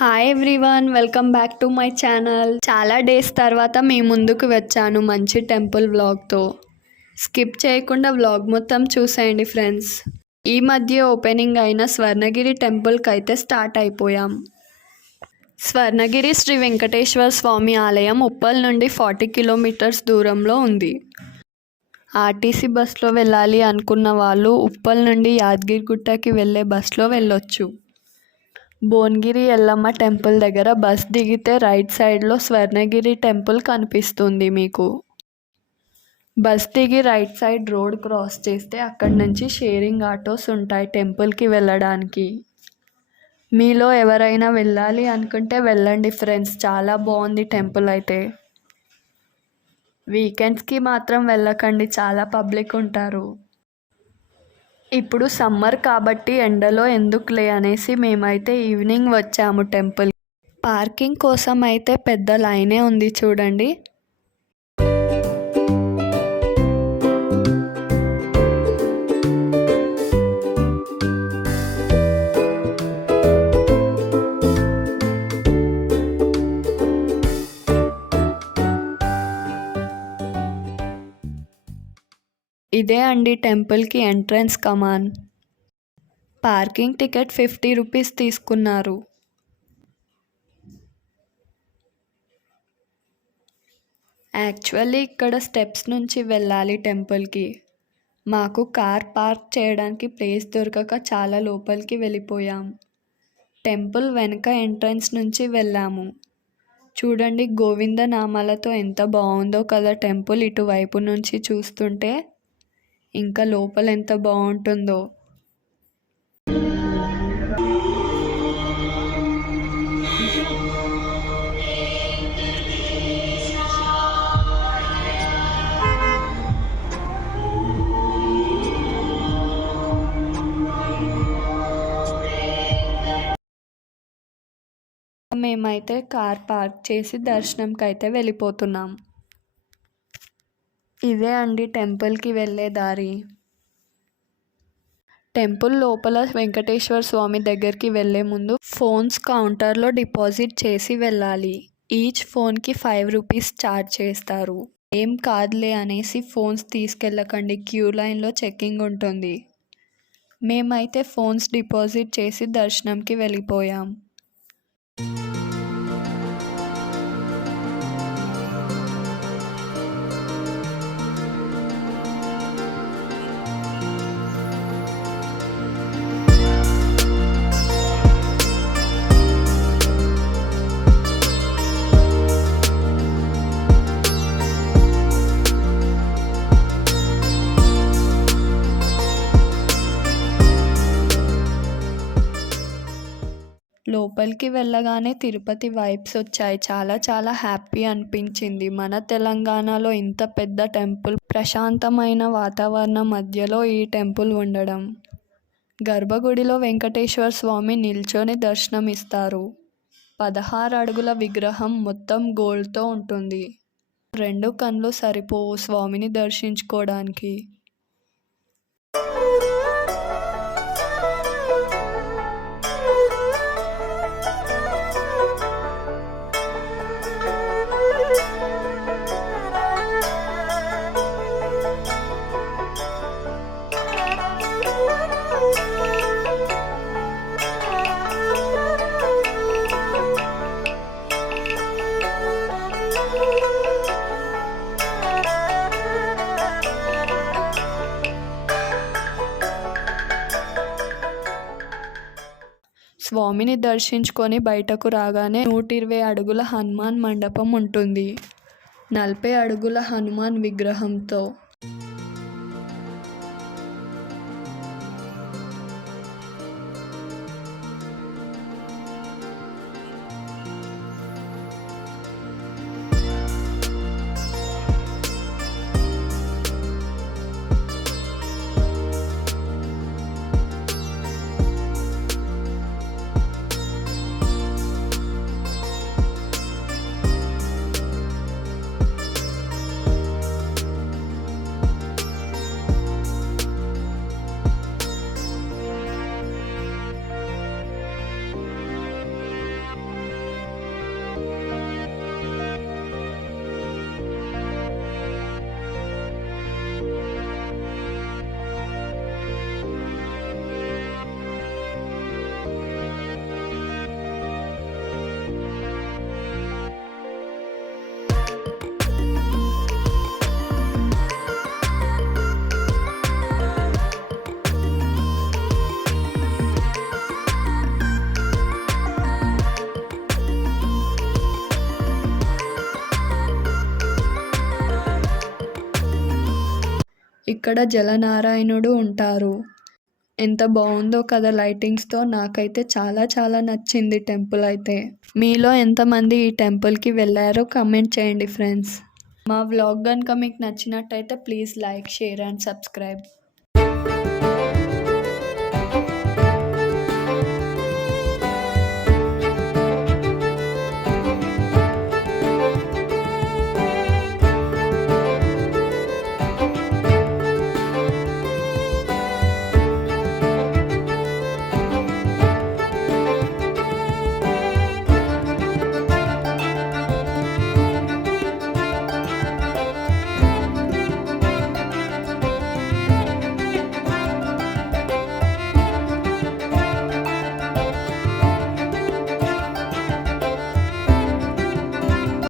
Hi everyone, welcome back to my channel. చాలా days తర్వాత మీ ముందుకు వచ్చాను మంచి టెంపుల్ వ్లాగ్తో. స్కిప్ చేయకుండా వ్లాగ్ మొత్తం చూసేయండి ఫ్రెండ్స్. ఈ మధ్య ఓపెనింగ్ అయిన స్వర్ణగిరి టెంపుల్కి అయితే స్టార్ట్ అయిపోయాం. స్వర్ణగిరి శ్రీ వెంకటేశ్వర స్వామి ఆలయం ఉప్పల్ నుండి 40 కిలోమీటర్స్ దూరంలో ఉంది. ఆర్టీసీ బస్లో వెళ్ళాలి అనుకున్న వాళ్ళు ఉప్పల్ నుండి యాదగిరిగుట్టకి వెళ్ళే బస్లో వెళ్ళొచ్చు. భువనగిరి ఎల్లమ్మ టెంపుల్ దగ్గర బస్ దిగితే రైట్ సైడ్లో స్వర్ణగిరి టెంపుల్ కనిపిస్తుంది మీకు. బస్ దిగి రైట్ సైడ్ రోడ్ క్రాస్ చేస్తే అక్కడి నుంచి షేరింగ్ ఆటోస్ ఉంటాయి టెంపుల్కి వెళ్ళడానికి. మీలో ఎవరైనా వెళ్ళాలి అనుకుంటే వెళ్ళండి ఫ్రెండ్స్, చాలా బాగుంది టెంపుల్ అయితే. వీకెండ్స్కి మాత్రం వెళ్ళకండి, చాలా పబ్లిక్ ఉంటారు. ఇప్పుడు సమ్మర్ కాబట్టి ఎండలో ఎందుకులే అనేసి మేమైతే ఈవినింగ్ వచ్చాము టెంపుల్. పార్కింగ్ కోసం అయితే పెద్ద లైనే ఉంది చూడండి. ఇదే అండి టెంపుల్కి ఎంట్రన్స్ కమాన్. పార్కింగ్ టికెట్ 50 రూపీస్ తీసుకున్నారు. యాక్చువల్లీ ఇక్కడ స్టెప్స్ నుంచి వెళ్ళాలి టెంపుల్కి. మాకు కార్ పార్క్ చేయడానికి ప్లేస్ దొరకక చాలా లోపలికి వెళ్ళిపోయాం. టెంపుల్ వెనక ఎంట్రన్స్ నుంచి వెళ్ళాము. చూడండి గోవింద నామాలతో ఎంత బాగుందో కదా టెంపుల్. ఇటువైపు నుంచి చూస్తుంటే ఇంకా లోపల ఎంత బాగుంటుందో. మేమైతే కార్ పార్క్ చేసి దర్శనంకి అయితే వెళ్ళిపోతున్నాం. ఇదే అండి టెంపుల్కి వెళ్ళే దారి. టెంపుల్ లోపల వెంకటేశ్వర స్వామి దగ్గరికి వెళ్ళే ముందు ఫోన్స్ కౌంటర్లో డిపాజిట్ చేసి వెళ్ళాలి. ఈచ్ ఫోన్కి 5 రూపీస్ ఛార్జ్ చేస్తారు. ఏం కాదులే అనేసి ఫోన్స్ తీసుకెళ్ళకండి, క్యూ లైన్లో చెక్కింగ్ ఉంటుంది. మేమైతే ఫోన్స్ డిపాజిట్ చేసి దర్శనంకి వెళ్ళిపోయాం. లోపలికి వెళ్ళగానే తిరుపతి వైబ్స్ వచ్చాయి. చాలా చాలా హ్యాపీ అనిపించింది. మన తెలంగాణలో ఇంత పెద్ద టెంపుల్, ప్రశాంతమైన వాతావరణం మధ్యలో ఈ టెంపుల్ ఉండడం. గర్భగుడిలో వెంకటేశ్వర స్వామి నిల్చొని దర్శనం ఇస్తారు. 16 అడుగుల విగ్రహం మొత్తం గోల్డ్తో ఉంటుంది. 2 కళ్ళు సరిపోవు స్వామిని దర్శించుకోవడానికి. స్వామిని దర్శించుకొని బయటకు రాగానే 120 అడుగుల హనుమాన్ మండపం ఉంటుంది. 40 అడుగుల హనుమాన్ విగ్రహంతో. ఇక్కడ జలనారాయణుడు ఉంటారు. ఎంత బాగుందో కదా లైటింగ్స్తో. నాకైతే చాలా చాలా నచ్చింది టెంపుల్ అయితే. మీలో ఎంతమంది ఈ టెంపుల్కి వెళ్ళారో కమెంట్ చేయండి ఫ్రెండ్స్. మా వ్లాగ్ కనుక మీకు నచ్చినట్టయితే please like, share and subscribe.